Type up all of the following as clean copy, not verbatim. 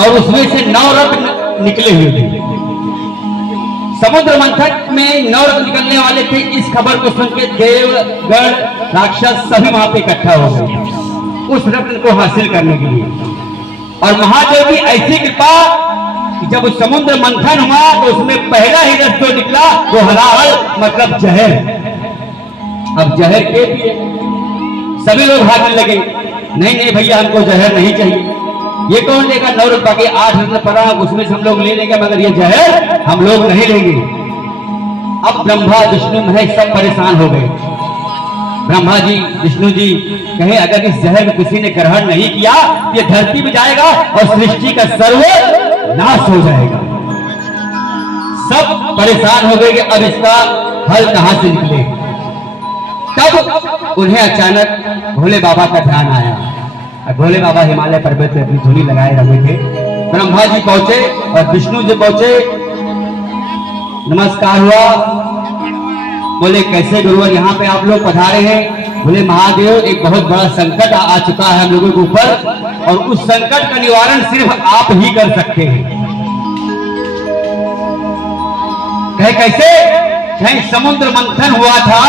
और उसमें से 9 रत्न निकले हुए थे। समुद्र मंथन में 9 रत्न निकलने वाले थे। इस खबर को सुन के देवगण राक्षस सभी वहां पे इकट्ठा हो गए उस रत्न को हासिल करने के लिए। और महादेव की ऐसी कृपा कि जब समुद्र मंथन हुआ तो उसमें पहला ही रस जो निकला वो हलाहल मतलब जहर। अब जहर के पिए सभी लोग भागने लगे, नहीं नहीं भैया हमको जहर नहीं चाहिए, ये कौन लेगा 9 रुपए के 8 रत्न पड़ा उसमें से हम लोग ले लेंगे मगर ये जहर हम लोग नहीं लेंगे। अब ब्रह्मा विष्णु महेश सब परेशान हो गए। ब्रह्मा जी विष्णु जी कहे अगर इस जहर को किसी ने ग्रहण नहीं किया ये धरती में जाएगा और सृष्टि का सर्व नाश हो जाएगा। सब परेशान हो गए कि अब इसका हल कहां से निकले। तब उन्हें अचानक भोले बाबा का ध्यान आया। भोले बाबा हिमालय पर्वत पे अपनी धुनी लगाए रहे थे। ब्रह्मा जी पहुंचे और विष्णु जी पहुंचे, नमस्कार हुआ। बोले कैसे गुरुवर यहाँ पे आप लोग पधारे हैं? बोले महादेव एक बहुत बड़ा संकट आ चुका है हम लोगों के ऊपर और उस संकट का निवारण सिर्फ आप ही कर सकते हैं। कहे कैसे? कहीं समुद्र मंथन हुआ था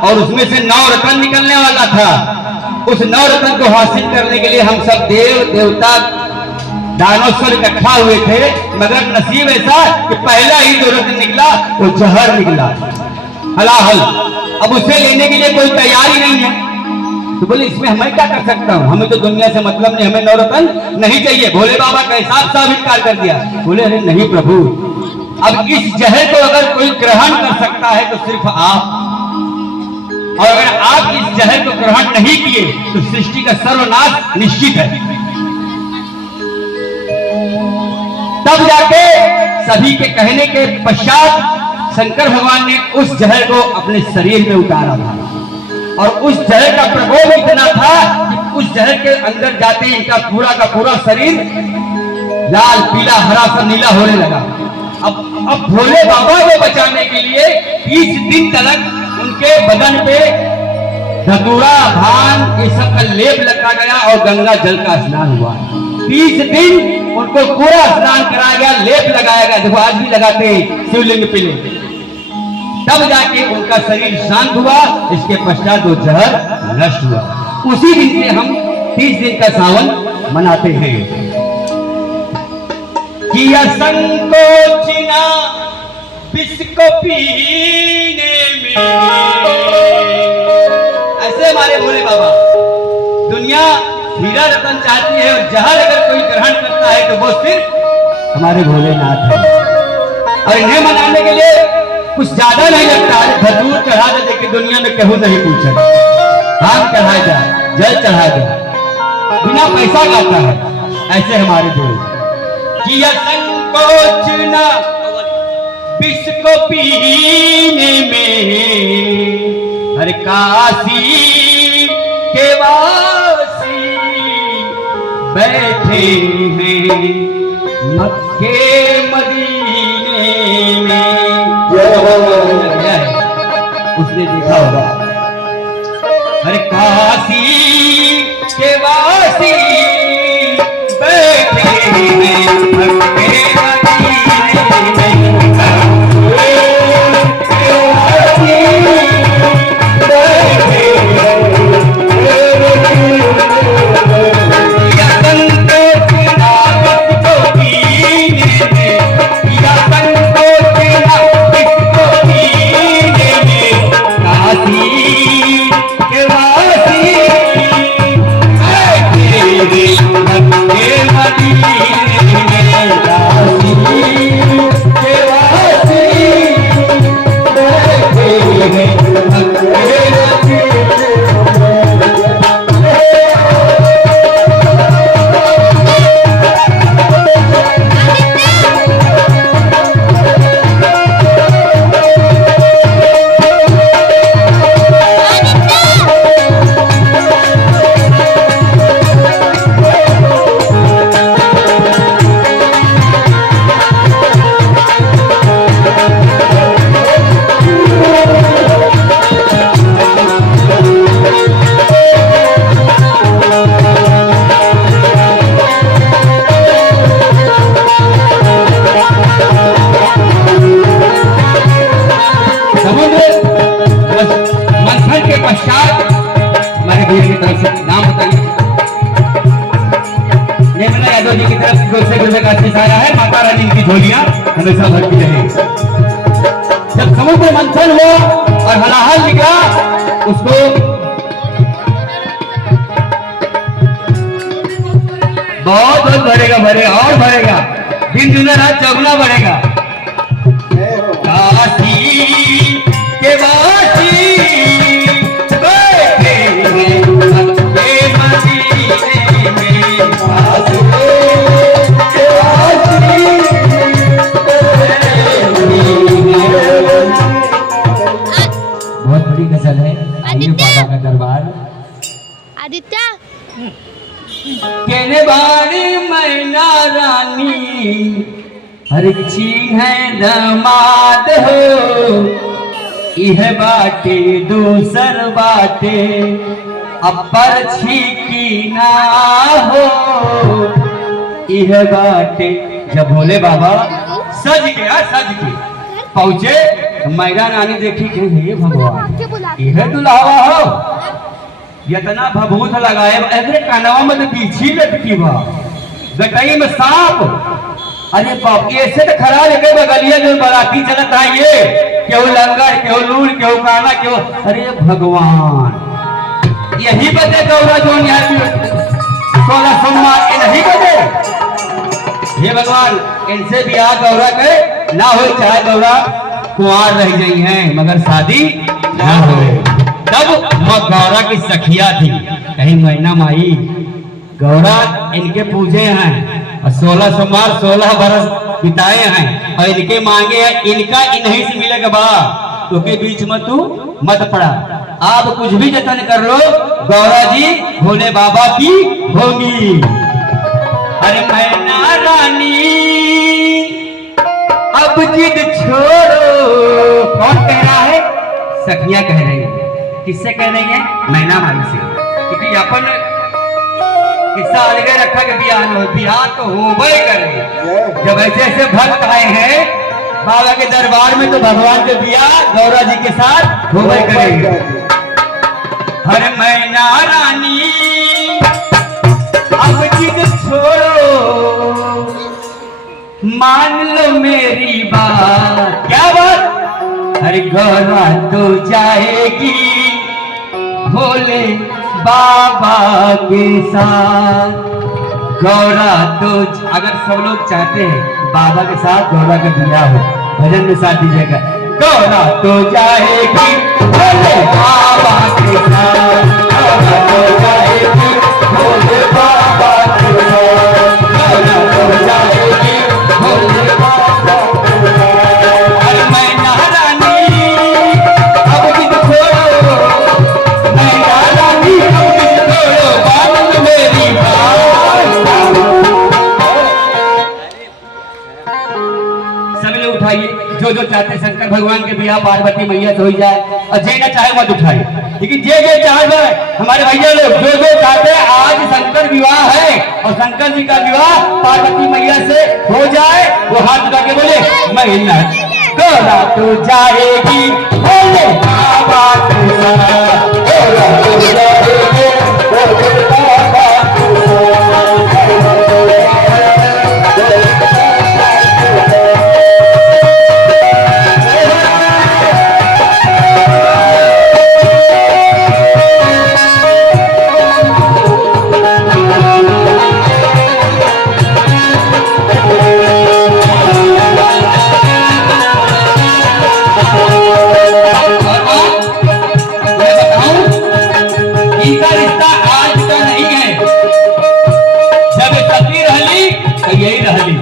और उसमें से 9 रत्न निकलने वाला था। उस 9 रत्न को हासिल करने के लिए हम सब देव देवता दानोश्वर इकट्ठा हुए थे मगर नसीब ऐसा कि पहला ही जो रत्न निकला वो जहर निकला हलाहल। अब उसे लेने के लिए कोई तैयारी नहीं है। तो बोले इसमें मैं क्या कर सकता हूँ, हमें तो दुनिया से मतलब नहीं, हमें 9 रत्न नहीं चाहिए। भोले बाबा का हिसाब साफ इनकार कर दिया। बोले अरे नहीं प्रभु, अब इस जहर को अगर कोई ग्रहण कर सकता है तो सिर्फ आप, और अगर आप इस जहर को ग्रहण नहीं किए तो सृष्टि का सर्वनाश निश्चित है। तब जाके सभी के कहने के पश्चात शंकर भगवान ने उस जहर को अपने शरीर में उतारा था और उस जहर का प्रकोप इतना था कि उस जहर के अंदर जाते ही इनका पूरा का पूरा शरीर लाल पीला हरा सा नीला होने लगा। अब भोले बाबा को बचाने के लिए 30 दिन तक उनके बदन पे धतूरा भांग ये सब का लेप लगा गया और गंगा जल का स्नान हुआ। 30 दिन उनको पूरा स्नान कराया गया, लेप लगाया गया। देखो आज भी लगाते हैं शिवलिंग पे लेप। तब जाके उनका शरीर शांत हुआ। इसके पश्चात वो जहर नष्ट हुआ। उसी दिन से हम 30 दिन का सावन मनाते हैं। किया संकोच ना विष को पीने में, ऐसे हमारे भोले बाबा। दुनिया हीरा रतन चाहती है और जहर अगर कोई ग्रहण करता है तो वो सिर्फ हमारे भोलेनाथ है। और इन्हें मनाने के लिए कुछ ज्यादा नहीं लगता है, धतूर चढ़ा दे कि दुनिया में कहूं नहीं पूछे, भांग चढ़ा जाए, जल चढ़ा जाए, बिना पैसा गाता है। ऐसे हमारे देव किया संकोच ना विष को पीने में, हर काशी के वासी बैठे हैं मक्के मदीने में। उसने देखा होगा हर काशी के वासी बैठे हैं मक्के निर्मला यादव जी की तरफ से गुरु का आशीष आया है। माता रानी की झोलियां हमेशा भरती रहे। जब समुद्र मंथन हो और हलाहल निकला, उसको बहुत भरेगा, भरे और भरेगा, दिन दिन रात चौगुना बढ़ेगा। काशी के वासी बहुत बड़ी गजल है। बाबा का दरबार। आदित्य कहने बारी मैना रानी हर चीज है दमाद हो, यह बाटे दूसर बाटे अपर की ना हो, यह बाटे। जब भोले बाबा सज के पहुंचे, मैना रानी देखी कि हे भगवान, यह दुल्हावा हो, इतना भभूत लगाए, ऐसे कानवा में तो पीछी लटकी बा, गटाई में सांप। अरे बाप, ऐसे तो खड़ा लेके बगलिया जो बाराती चलता है, ये क्यों लंगर, क्यों लूर, क्यों काना, क्यों। अरे भगवान, यही बते गौरा जो 16 सोमवार नहीं बते। हे भगवान, इनसे भी आ गौरा के ना हो, चाहे गौरा कुंवार रह गई हैं मगर शादी ना हो। तब गौरा की सखिया थी, कहीं मैना माई गौरा इनके पूजे हैं और 16 सोमवार 16 बरस बिताए हैं और इनके मांगे हैं, इनका इन्हीं से मिलेगा बा, तो के बीच में तू मत पड़ा। आप कुछ भी जतन कर लो, गौरा जी भोले बाबा की होगी। अरे मैना रानी अब जिद छोड़ो। कौन कह रहा है? सखियां कह रही है। किससे कह रही है? मैना माई से। क्योंकि अपन किस्सा अलग रखा कि बिहार तो होबे करे। जब ऐसे ऐसे भक्त आए हैं बाबा के दरबार में, तो भगवान के बियाह गौरा जी के साथ होबे करेंगे। हर मैना रानी अब जिद छोड़ो, मान लो मेरी बात। क्या बात? अरे गौरा तो जाएगी भोले बाबा के साथ। गौरा तो, अगर सब लोग चाहते हैं बाबा के साथ गौरा का बियाह हो, भजन में साथ दीजिएगा। गौरा तो जाएगी भोले बाबा के साथ, गौरा तो जाएगी भोले बाबा के साथ, गौरा तो जाएगी भोले बाबा के साथ। अरे मैना रानी अब जिद छोड़ो, मैना रानी अब जिद छोड़ो, मान मेरी बात। सभी लोग उठाइए, जो जो चाहते शंकर भगवान के बियाह पार्वती मैया से हो जाए, और जे ना चाहे मत उठाइए। लेकिन जे चाहे हमारे भैया लोग जो जो चाहते हैं, आज शंकर विवाह है और शंकर जी का विवाह पार्वती मैया से हो जाए, वो हाथ उठा के बोले मैना गौरा तो जाएगी भोले बाबा के साथ, गौरा तो जाएगी भोले बाबा के साथ। यही रहली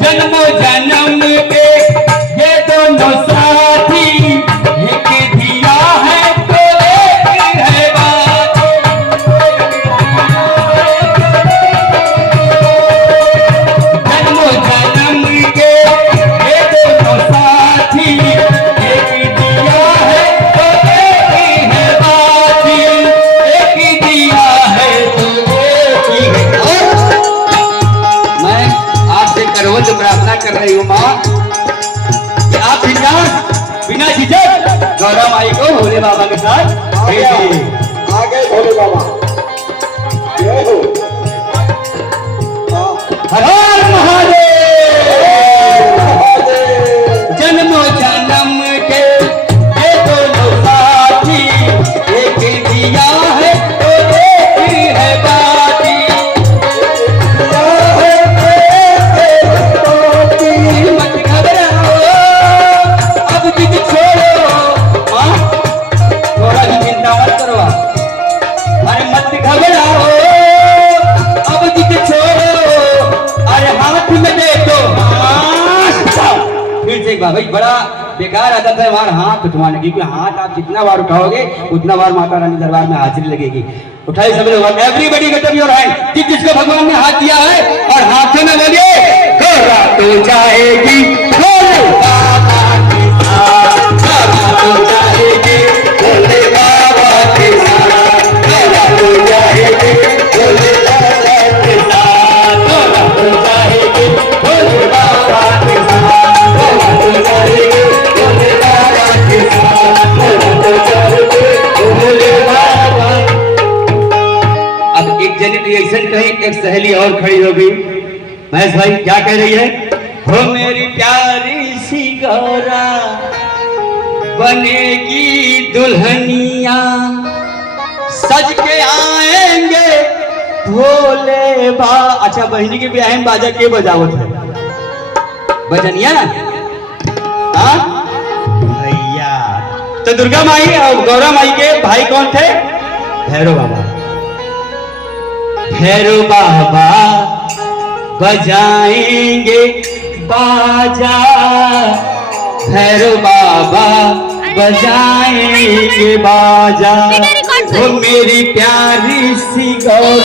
जन्म जन्म के ये दोनों साथी, एक दिया है तो एक है बात। जन्म जन्म के ये दोनों साथी, एक दिया है तो एक है बात, एक दिया है तो एक है। रोज प्रार्थना कर रही हूँ माँ कि आप बिना झिझक गौरा माई को भोले बाबा के साथ भेजिए। आ गए भोले बाबा। भाई बड़ा बेकार आदत है हमारा हाथ उठवाने की, क्योंकि हाथ आप जितना बार उठाओगे उतना बार माता रानी दरबार में हाजिरी लगेगी। उठाइए सब लोग, everybody get up your hand. जिस जिसको भगवान ने हाथ दिया है और हाथों में बोलिए गोरा तो जाएगी, भोले बाबा के साथ, गोरा तो जाएगी, भोले बाबा के साथ, गोरा तो जाएगी, भोले बाबा के साथ, गोरा तो जाएगी, भोले बाबा के साथ, गोरा तो जाएगी, भोले बाबा के साथ, गोरा तो जाएगी, भोले बाबा। अब एक जनी रिएक्शन कही, एक सहेली और खड़ी हो गई। महेश भाई क्या कह रही है? हो मेरी प्यारी सी गौरा बनेगी दुल्हनिया, सज के आएंगे भोले बा। अच्छा बहनी के ब्याह में बाजा के बजावत है? बजनिया हाँ भैया। तो दुर्गा माई और गौरा माई के भाई कौन थे? भैरव बाबा। भैरव बाबा बजाएंगे बाजा, भैरव बाबा बजाएंगे बाजा। वो मेरी प्यारी सी गौरा